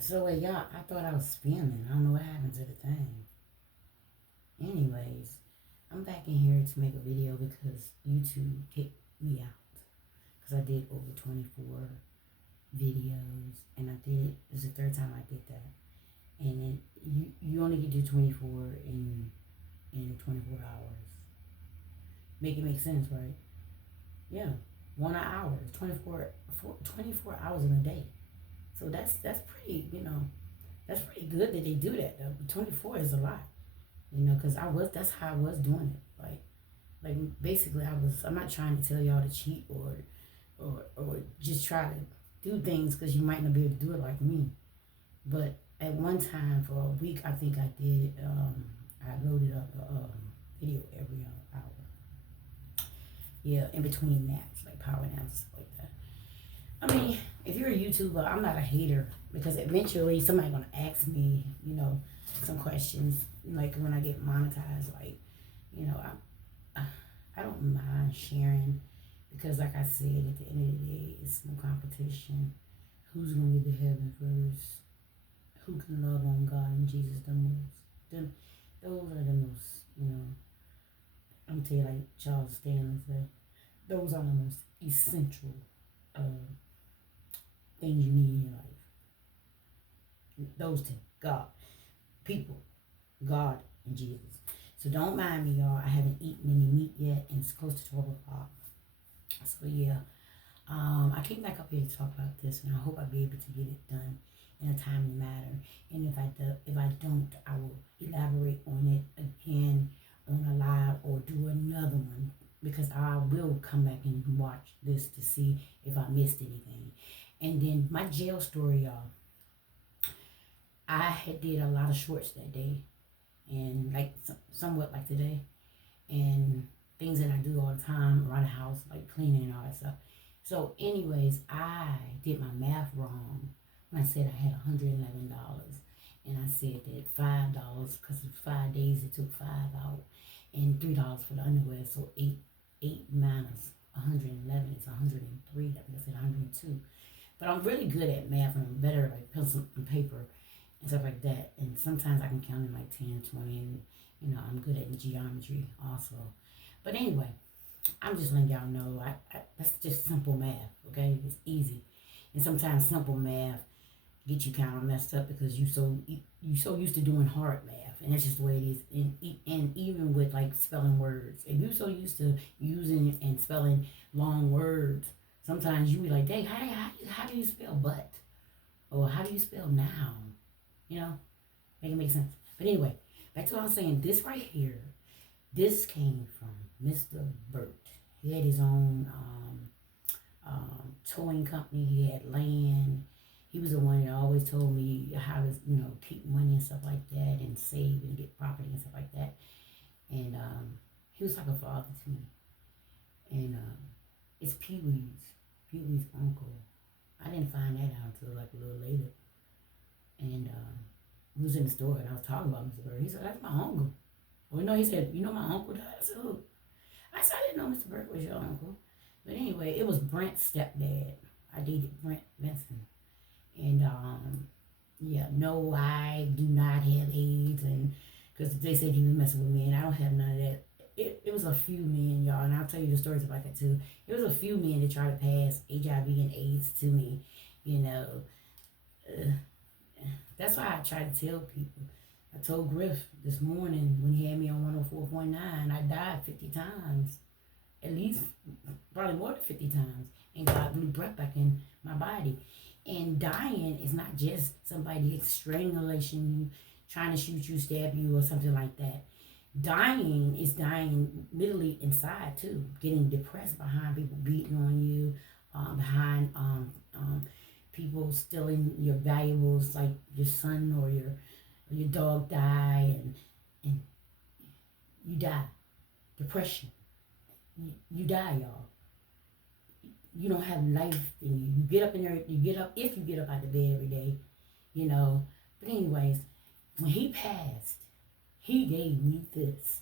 So y'all, I thought I was spinning. I don't know what happened to the thing. Anyways, I'm back in here to make a video because YouTube kicked me out. Because I did over 24 videos, and I did, this is the third time I did that. And then you only get to 24 in 24 hours. Make it make sense, right? Yeah. 1 hour, 24 hours in a day. So that's pretty, that's pretty good that they do that. 24 is a lot, because that's how I was doing it. Like basically, I'm not trying to tell y'all to cheat or just try to do things because you might not be able to do it like me. But at one time for a week, I think I did. I loaded up a video every hour. Yeah, in between naps, like power naps, stuff like that. I mean, if you're a YouTuber, I'm not a hater because eventually somebody's gonna ask me, some questions. Like when I get monetized, like, I, I don't mind sharing because, like I said, at the end of the day, it's no competition. Who's gonna get to heaven first? Who can love on God and Jesus the most? Those are the most, I'm gonna tell you like Charles Stanley said, those are the most essential uh, things you need in your life. Those two, God, people, God, and Jesus. So don't mind me, y'all. I haven't eaten any meat yet, and it's close to 12 o'clock. So yeah, I came back up here to talk about this, and I hope I'll be able to get it done in a timely manner. And if I don't, I will elaborate on it again on a live or do another one because I will come back and watch this to see if I missed anything. And then my jail story, y'all. I had did a lot of shorts that day, and like somewhat like today, and things that I do all the time around the house, like cleaning and all that stuff. So, anyways, I did my math wrong when I said I had $111, and I said that $5 because of 5 days it took five out, and $3 for the underwear. So eight minus 111 is 103. I think I said 102. But I'm really good at math, and I'm better at like pencil and paper and stuff like that. And sometimes I can count in like 10, 20, and I'm good at geometry also. But anyway, I'm just letting y'all know that's just simple math, okay? It's easy. And sometimes simple math get you kind of messed up because you so used to doing hard math, and that's just the way it is. And even with like spelling words, if you so used to using and spelling long words, sometimes you be like, "Dang, how do you spell but?" Or how do you spell now? Make it make sense. But anyway, back to what I was saying. This right here, this came from Mr. Burt. He had his own towing company. He had land. He was the one that always told me how to, keep money and stuff like that and save and get property and stuff like that. And he was like a father to me. And it's Pee-wee's uncle. I didn't find that out until like a little later. And we was in the store and I was talking about Mr. Burt. He said, "That's my uncle." Well, no, he said, "You know my uncle died?" I said, "Who?" I said, "I didn't know Mr. Burt was your uncle." But anyway, it was Brent's stepdad. I dated Brent Benson. And yeah, no, I do not have AIDS, and because they said he was messing with me, and I don't have none of that. It was a few men, y'all, and I'll tell you the stories about that too. It was a few men that tried to pass HIV and AIDS to me, uh, that's why I try to tell people. I told Griff this morning when he had me on 104.9, I died 50 times. At least, probably more than 50 times. And God blew breath back in my body. And dying is not just somebody strangulation you, trying to shoot you, stab you, or something like that. Dying is dying literally inside too. Getting depressed behind people beating on you, behind people stealing your valuables, like your son or your dog die, and you die. Depression. You die, y'all. You don't have life in you. You get up in there. You get up if you get up out of bed every day, But anyways, when he passed, he gave me this.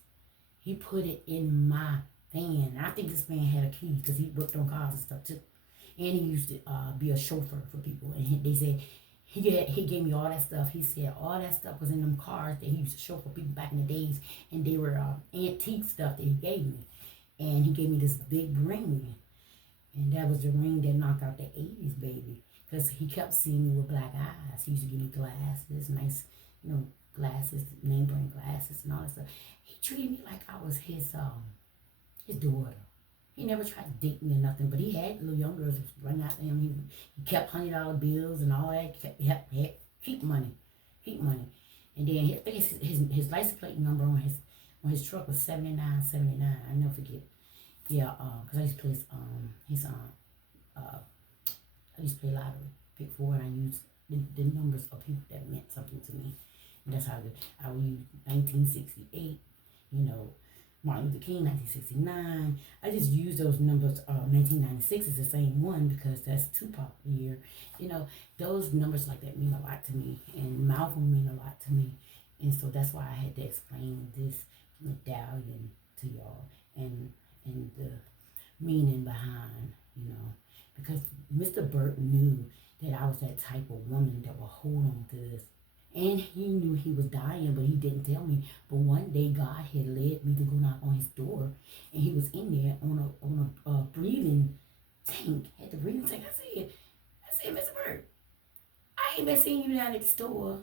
He put it in my van. I think this man had a key because he worked on cars and stuff too. And he used to be a chauffeur for people. And they said He gave me all that stuff. He said all that stuff was in them cars that he used to show for people back in the days, and they were antique stuff that he gave me. And he gave me this big ring, and that was the ring that knocked out the 80s, baby. Because he kept seeing me with black eyes. He used to give me glasses, nice, glasses, name brand glasses, and all that stuff. He treated me like I was his daughter. He never tried to date me or nothing, but he had little young girls running after him. He kept $100 bills and all that. Keep money, And then I think his license plate number on his truck was 7979. I never forget. Yeah, cause I used to play I used to play lottery, pick four, and I used the numbers of people that meant something to me. And that's how I would use 1968, Martin Luther King, 1969. I just use those numbers. 1996 is the same one because that's Tupac year. Those numbers like that mean a lot to me, and Malcolm mean a lot to me. And so that's why I had to explain this medallion to y'all and the meaning behind, because Mr. Burton knew that I was that type of woman that would hold on to this. And he knew he was dying, but he didn't tell me. But one day God had led me to go knock on his door, and he was in there on a breathing tank. Had the breathing tank. I said, Mr. Burton, I ain't been seeing you down at the store,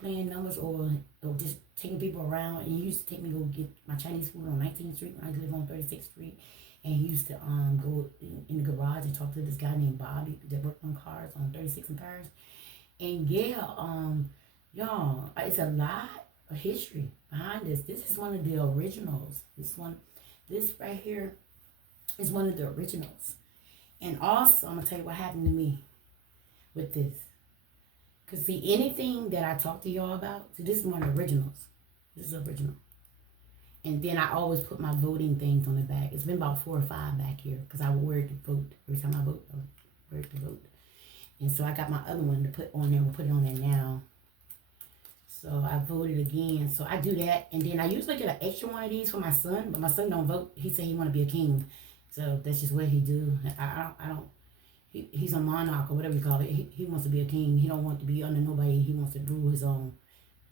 playing numbers or just taking people around. And he used to take me to go get my Chinese food on 19th Street when I lived on 36th Street. And he used to go in the garage and talk to this guy named Bobby that worked on cars on 36th and Paris. And yeah, y'all, it's a lot of history behind this. This is one of the originals. This right here is one of the originals. And also, I'm gonna tell you what happened to me with this. Cause see, anything that I talk to y'all about, this is one of the originals. This is original. And then I always put my voting things on the back. It's been about 4 or 5 back here, because I would wear it to vote. Every time I vote, I would wear it to vote. And so I got my other one to put on there. We'll put it on there now. So I voted again. So I do that. And then I usually get an extra one of these for my son. But my son don't vote. He said he want to be a king. So that's just what he do. I don't. He's a monarch or whatever you call it. He wants to be a king. He don't want to be under nobody. He wants to rule his own.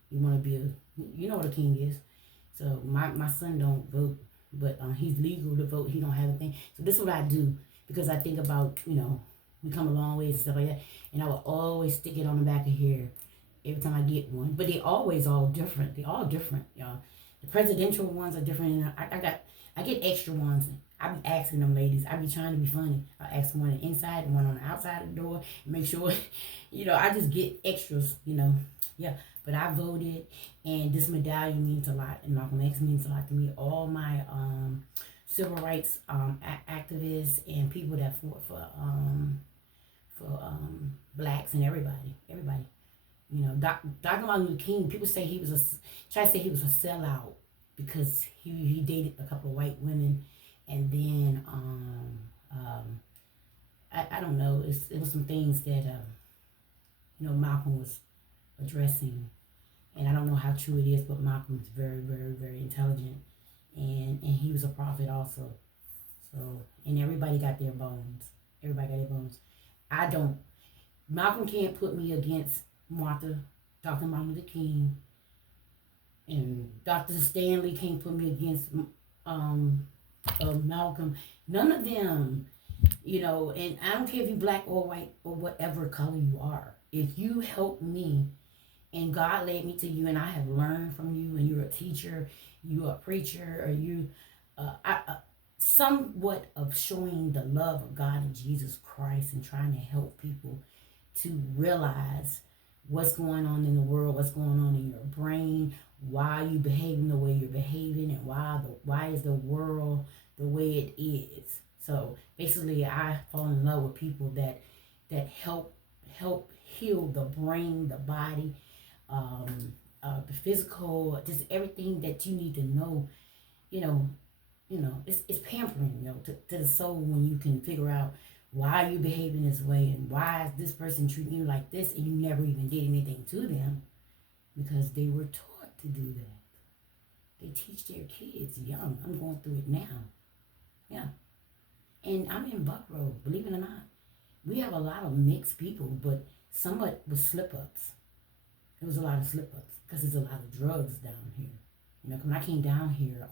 He want to be you know what a king is. So my son don't vote. But he's legal to vote. He don't have a thing. So this is what I do. Because I think about, we come a long ways and stuff like that. And I will always stick it on the back of here every time I get one. But they always all different. They all different, y'all. The presidential ones are different. And I get extra ones. I be asking them ladies. I be trying to be funny. I ask one on the inside and one on the outside of the door. And make sure, I just get extras, Yeah. But I voted. And this medallion means a lot. And Malcolm X means a lot to me. All my civil rights activists and people that fought for blacks and everybody. Dr. Martin Luther King, people say try to say he was a sellout because he dated a couple of white women, and then I don't know, it was some things that Malcolm was addressing, and I don't know how true it is, but Malcolm is very, very, very intelligent, and he was a prophet also. So, and everybody got their bones. I don't. Malcolm can't put me against Dr. Martin Luther King, and Dr. Stanley can't put me against Malcolm. None of them, and I don't care if you're black or white or whatever color you are. If you help me and God led me to you and I have learned from you and you're a teacher, you're a preacher, or you somewhat of showing the love of God and Jesus Christ and trying to help people to realize what's going on in the world, what's going on in your brain, why you behaving the way you're behaving, and why is the world the way it is. So basically, I fall in love with people that help heal the brain, the body, the physical, just everything that you need to know. It's pampering, to the soul when you can figure out why you behaving this way and why is this person treating you like this and you never even did anything to them because they were taught to do that. They teach their kids young. I'm going through it now. Yeah. And I'm in Buckrow, believe it or not. We have a lot of mixed people, but somewhat with slip ups. There was a lot of slip ups because there's a lot of drugs down here. You know, when I came down here,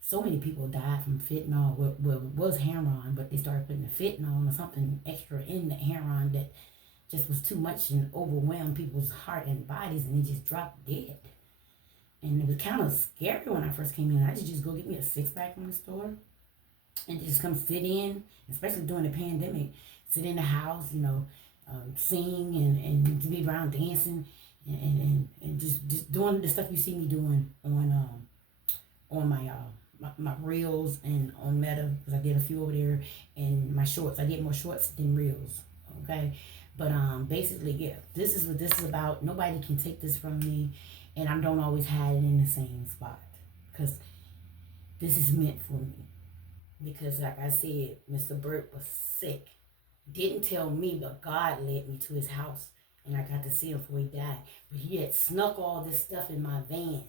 so many people died from fentanyl. Well, it was heroin, but they started putting the fentanyl or something extra in the heroin that just was too much and overwhelmed people's heart and bodies, and they just dropped dead. And it was kind of scary when I first came in. I just go get me a six-pack from the store and just come sit in, especially during the pandemic, sit in the house, you know, sing and be around dancing and just doing the stuff you see me doing on my reels and on Meta, because I did a few over there, and my shorts. I did more shorts than reels. Okay, but basically, yeah, this is what this is about. Nobody can take this from me, and I don't always hide it in the same spot, because this is meant for me. Because like I said, Mr. Burt was sick. Didn't tell me, but God led me to his house, and I got to see him before he died. But he had snuck all this stuff in my van.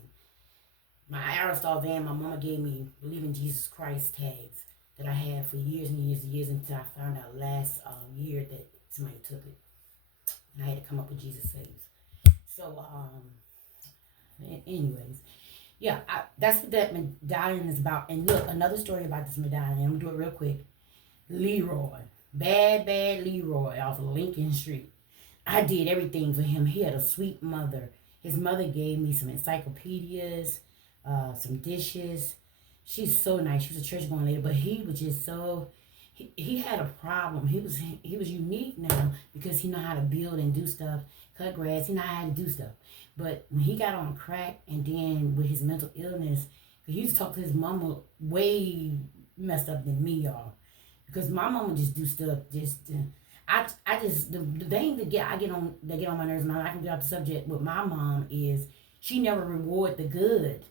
My Aerostar van, my mama gave me Believe in Jesus Christ tags that I had for years and years and years, until I found out last year that somebody took it. And I had to come up with Jesus Saves. So, anyways, yeah, that's what that medallion is about. And look, another story about this medallion. I'm going to do it real quick. Leroy. Bad Leroy off of Lincoln Street. I did everything for him. He had a sweet mother. His mother gave me some encyclopedias, some dishes. She's so nice. She was a church going lady, but he was just so, he had a problem. He was unique now because he know how to build and do stuff, cut grass. He know how to do stuff. But when he got on crack, and then with his mental illness, he used to talk to his mama way messed up than me, y'all. Because my mama just do stuff I just the thing that get on my nerves, and I can get off the subject with my mom, is she never reward the good.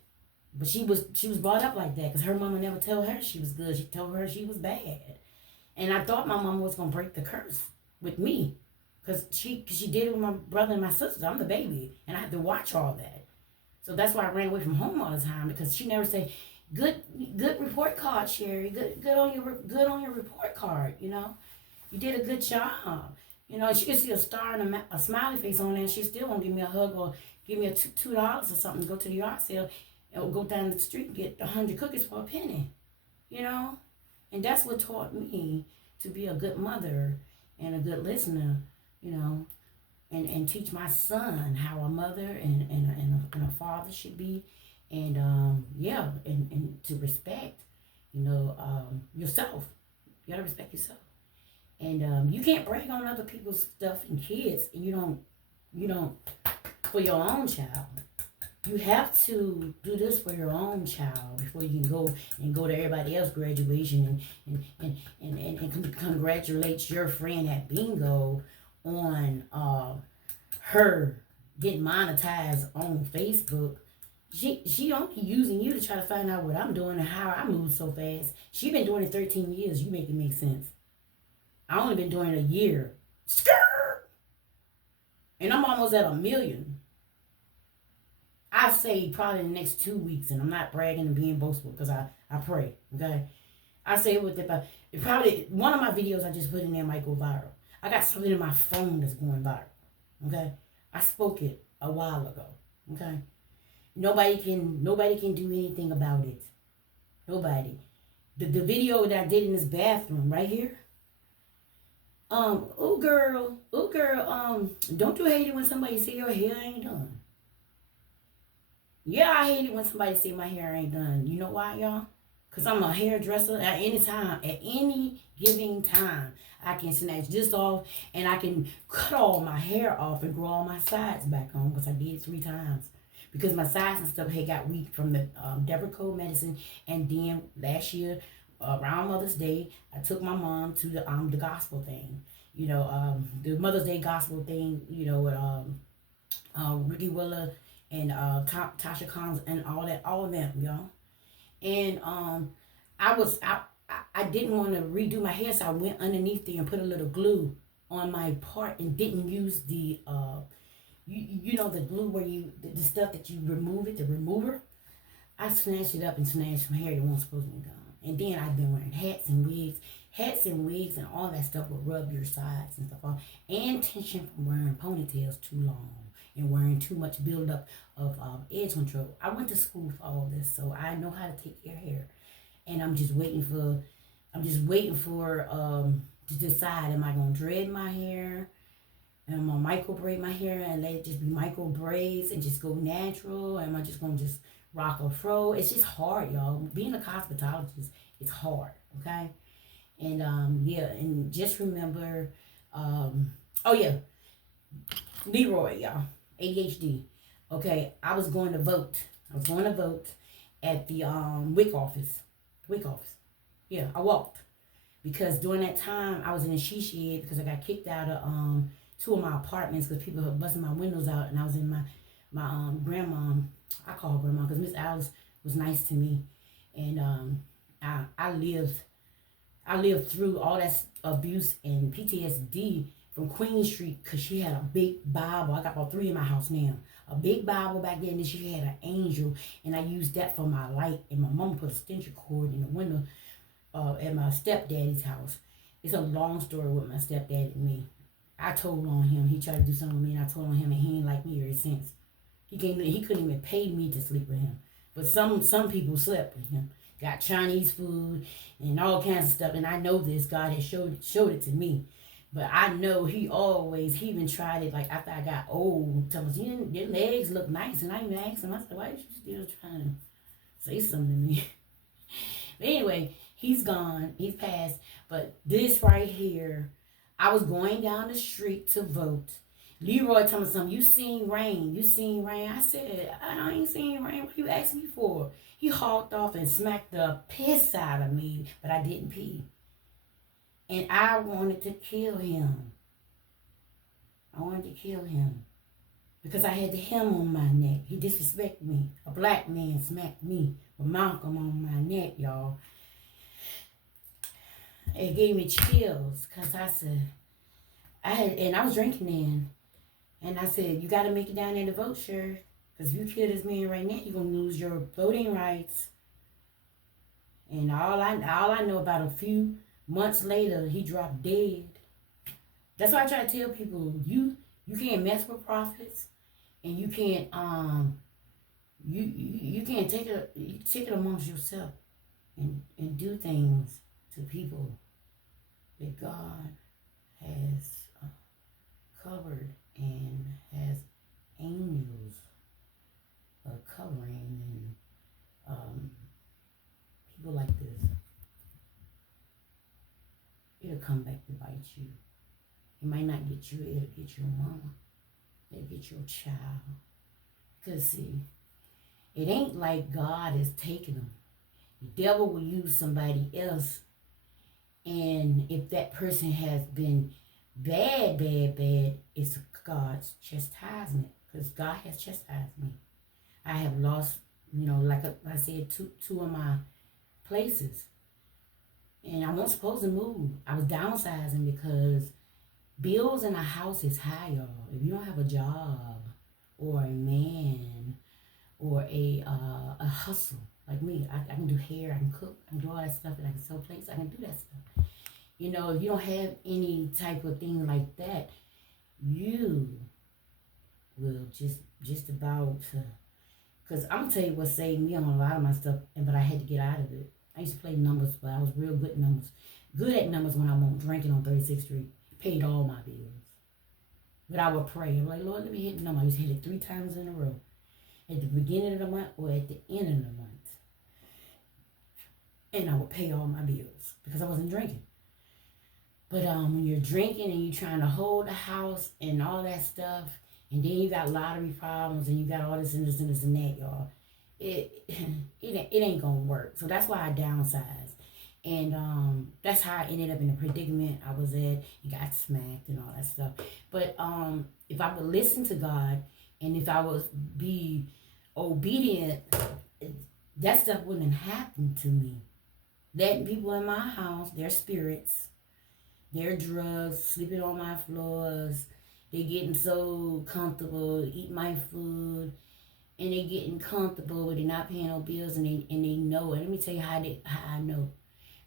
But she was brought up like that because her mama never told her she was good. She told her she was bad. And I thought my mama was gonna break the curse with me, because she did it with my brother and my sisters. I'm the baby, and I had to watch all that. So that's why I ran away from home all the time, because she never say, good report card, Sherry. Good on your report card. You know, you did a good job. You know, she could see a star and a smiley face on there, and she still won't give me a hug or give me a $2 or something to go to the yard sale, and go down the street and get 100 cookies for a penny. You know, and that's what taught me to be a good mother and a good listener. You know, and teach my son how a mother and a father should be, and and to respect, yourself. You gotta respect yourself, and you can't brag on other people's stuff and kids, and you don't for your own child. You have to do this for your own child before you can go to everybody else's graduation and congratulate your friend at bingo on her getting monetized on Facebook. She only using you to try to find out what I'm doing and how I move so fast. She been doing it 13 years. You make it make sense. I only been doing it a year. Skirt! And I'm almost at 1 million. I say probably in the next 2 weeks, and I'm not bragging and being boastful because I pray, okay? I say with it probably, one of my videos I just put in there might go viral. I got something in my phone that's going viral, okay? I spoke it a while ago, okay? Nobody can do anything about it. Nobody. The video that I did in this bathroom right here. Oh girl, don't you hate it when somebody say your hair ain't done? Yeah, I hate it when somebody say my hair ain't done. You know why, y'all? Because I'm a hairdresser at any given time. I can snatch this off, and I can cut all my hair off and grow all my sides back on, because I did it 3 times. Because my sides and stuff had got weak from the Deborah Code medicine. And then last year, around Mother's Day, I took my mom to the gospel thing. The Mother's Day gospel thing, with Ricky Willa and Tasha Combs and all of them, y'all. And I didn't want to redo my hair, so I went underneath there and put a little glue on my part and didn't use the the glue where the stuff that you remove it, the remover. I snatched it up and snatched some hair that wasn't supposed to be gone. And then I've been wearing hats and wigs. hats and wigs and all that stuff will rub your sides and stuff off. And tension from wearing ponytails too long and wearing too much buildup of edge control. I went to school for all this, so I know how to take your hair. And I'm just waiting for to decide, am I gonna dread my hair? Am I micro braid my hair and let it just be micro braids and just go natural? Am I just gonna just rock a fro? It's just hard, y'all. Being a cosmetologist, it's hard, okay? And yeah, and just remember, oh yeah, Leroy, y'all, ADHD. Okay, I was going to vote. At the WIC office. WIC office. Yeah, I walked because during that time I was in a she shed because I got kicked out of two of my apartments because people had busting my windows out, and I was in my grandma. I call her grandma because Miss Alice was nice to me, and I lived through all that abuse and PTSD from Queen Street because she had a big Bible. I got about 3 in my house now. A big Bible back then, and she had an angel, and I used that for my light. And my mama put a extension cord in the window at my stepdaddy's house. It's a long story with my stepdad and me. I told on him. He tried to do something with me, and I told on him, and he ain't like me ever since. He couldn't even pay me to sleep with him. But some people slept with him. Got Chinese food and all kinds of stuff. And I know this. God has showed it to me. But I know he even tried it like after I got old. Tell us, your legs look nice. And I even asked him, I said, why are you still trying to say something to me? But anyway, he's gone. He's passed. But this right here, I was going down the street to vote. Leroy told me something. You seen rain. I said, I ain't seen rain. What you asked me for? He hauled off and smacked the piss out of me, but I didn't pee. And I wanted to kill him. Because I had the hem on my neck. He disrespected me. A black man smacked me with Malcolm on my neck, y'all. It gave me chills because I said, I was drinking then. And I said, you got to make it down there to vote, sure. Because if you kill this man right now, you're going to lose your voting rights. And all I know about a few months later, he dropped dead. That's why I try to tell people, you can't mess with prophets. And you can't, you can't take it amongst yourself and do things to people that God has covered and has angels covering and people like this. It'll come back to bite you. It might not get you, it'll get your mama. It'll get your child. Because see, it ain't like God is taking them. The devil will use somebody else, and if that person has been bad, it's God's chastisement, because God has chastised me. I have lost, like I said, two of my places, and I wasn't supposed to move. I was downsizing because bills in a house is high, y'all. If you don't have a job or a man or a hustle like me, I can do hair, I can cook, I can do all that stuff, and I can sell plates, I can do that stuff. If you don't have any type of thing like that, you will just about because I'm gonna tell you what saved me on a lot of my stuff, but I had to get out of it. I used to play numbers, but I was real good at numbers when I went drinking on 36th Street. Paid all my bills. But I would pray. I'm like, Lord, let me hit the number. I used to hit it 3 times in a row. At the beginning of the month or at the end of the month. And I would pay all my bills because I wasn't drinking. But when you're drinking and you're trying to hold the house and all that stuff, and then you got lottery problems and you got all this and this and this and that, y'all, it ain't gonna work. So that's why I downsized. And that's how I ended up in the predicament I was at and got smacked and all that stuff. But if I would listen to God and if I would be obedient, that stuff wouldn't happen to me. Letting people in my house, their spirits, their drugs, sleeping on my floors, they getting so comfortable, eat my food, and they getting comfortable, but they're not paying no bills, and they know. And let me tell you how I know.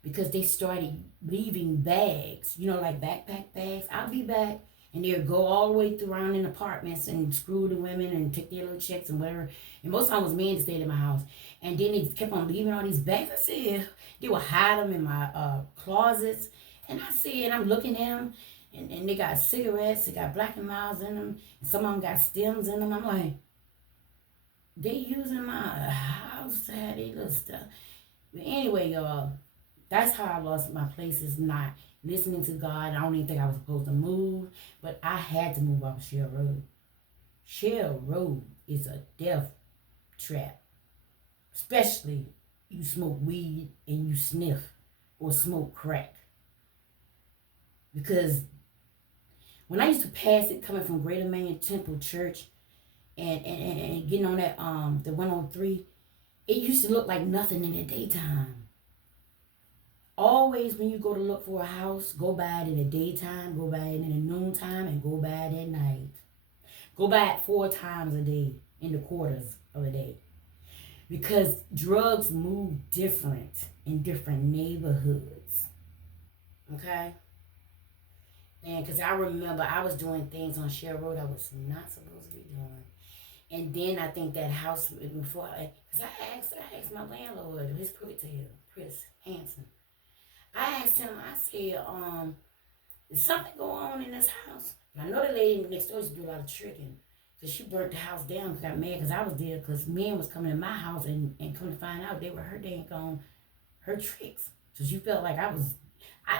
because they started leaving bags, like backpack bags. I'll be back. And they'll go all the way through around in apartments and screw the women and take their little checks and whatever. And most of the time it was men that stayed in my house. And then they kept on leaving all these bags. I said, they would hide them in my closets. And I said, and I'm looking at them, and they got cigarettes, they got Black and Milds in them, and some of them got stems in them. I'm like, they using my house to have their little stuff. But anyway, y'all, that's how I lost my place, is not listening to God. I don't even think I was supposed to move, but I had to move off of Shell Road. Shell Road is a death trap, especially you smoke weed and you sniff or smoke crack. Because when I used to pass it coming from Greater Man Temple Church and getting on that the 103, it used to look like nothing in the daytime. Always when you go to look for a house, go by it in the daytime, go by it in the noontime, and go by it at night. Go by it 4 times a day in the quarters of a day. Because drugs move different in different neighborhoods. Okay? And because I remember I was doing things on Shell Road I was not supposed to be doing. And then I think that house, before, because I asked my landlord, his pigtail, Chris Hansen. I asked him, I said, is something going on in this house? And I know the lady next door used to do a lot of tricking. Because she burnt the house down because I got mad because I was there because men was coming in my house and come to find out they were her dang on her tricks. So she felt like I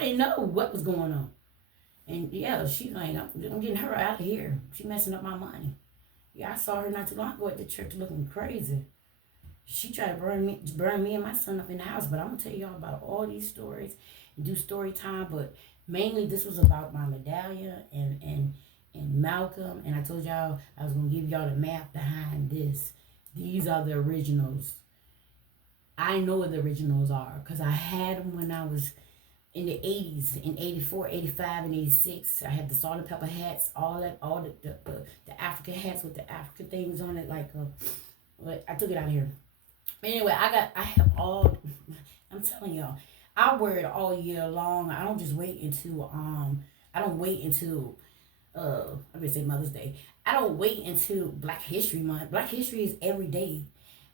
didn't know what was going on. And yeah, she like, I'm getting her out of here. She messing up my money. Yeah, I saw her not too long ago at the church looking crazy. She tried to burn me and my son up in the house, but I'm gonna tell y'all about all these stories and do story time. But mainly this was about my medallion and Malcolm, and I told y'all I was gonna give y'all the map behind this. These are the originals. I know what the originals are because I had them when I was in the 80s, in 84, 85, and 86. I had the salt and pepper hats, all the African hats with the African things on it, like but I took it out of here. Anyway, I have all, I'm telling y'all, I wear it all year long. I don't just wait until I don't wait until I'm gonna say Mother's Day. I don't wait until Black History Month. Black History is every day.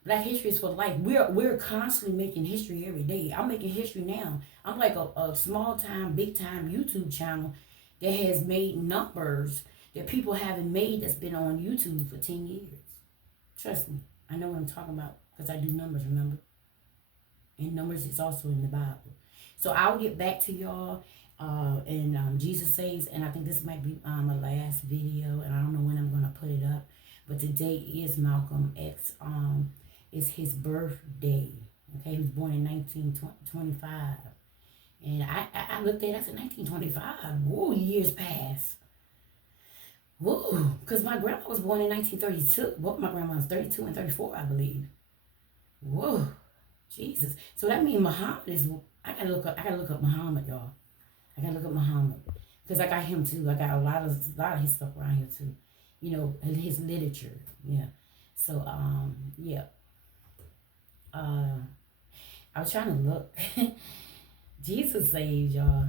Black history is for life. We're constantly making history every day. I'm making history now. I'm like a small time, big time YouTube channel that has made numbers that people haven't made, that's been on YouTube for 10 years. Trust me, I know what I'm talking about because I do numbers, remember? And numbers is also in the Bible. So I'll get back to y'all. And Jesus Saves, and I think this might be my last video, and I don't know when I'm going to put it up. But today is Malcolm X. It's his birthday. Okay, he was born in 1925. And I looked at it, I said 1925. Whoa, years pass. Whoa, because my grandma was born in 1932. Both my grandmas, 32 and 34, I believe. Whoa, Jesus. So that means Muhammad is. I gotta look up Muhammad, y'all. I gotta look up Muhammad because I got him too. I got a lot of his stuff around here too. His literature. Yeah. So yeah. I was trying to look. Jesus Saves, y'all.